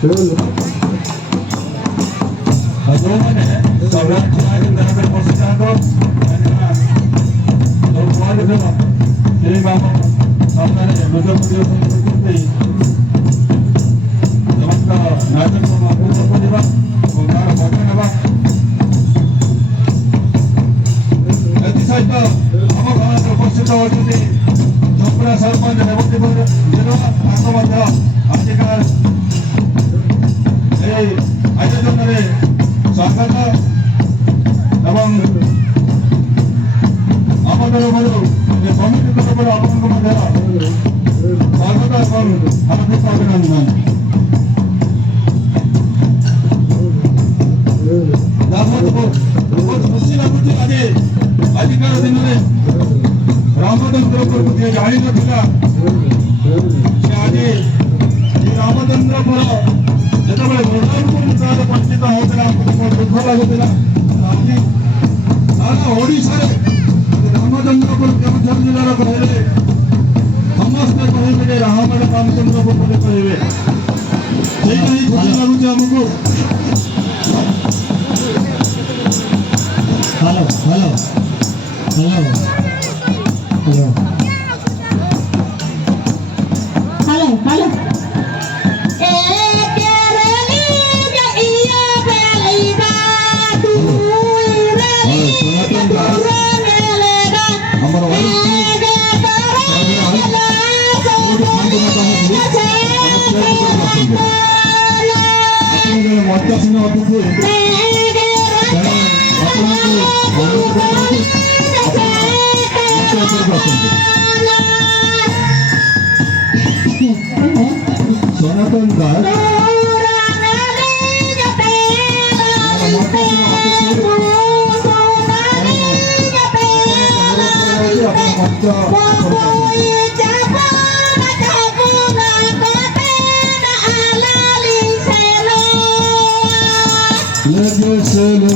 요번에 서울한 지나긴 다음에 보시자고 아니면 너무 좋아져서 저희가 상단에 무조건 성공했는데 너무나 낮은 것만 보고보니까 뭔가를 못해봐 어디서있다 아마 가만히 보시다 오더니 정부나 설문을 해보기보다 내가 방송한다 아직은 아이들 전날에 상가가 나방 아마도로 바로 범인들로 바로 아마는 것만 되라 상가가 하나 뒷박을 하는 나도 무시나 문제까지 아직까지 됐는데 라마던드로 그렇게 아닌 것 같아 아직 이 라마던드로 바로 ଯେତେବେଳେ ମୁଣ୍ଡରେ ବଞ୍ଚିତ ହେଉଥିଲା ଦୁଃଖ ଲାଗୁଥିଲା ଓଡ଼ିଶାରେ ରାମଚନ୍ଦ୍ରପୁର କେଉଁଝର ଜିଲ୍ଲାର କହିଲେ ସମସ୍ତେ କହିବେ ଯେ ରାମରେ ରାମଚନ୍ଦ୍ରପୁର ବୋଲି କହିବେ ସେଇଟା ହିଁ ଖୁସି ଲାଗୁଛି ଆମକୁ hello hello hello hello hello ମତ୍ସ୍ୟ ଅତିଥି ସନାତନ Das Deus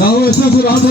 Now, it's not so hard to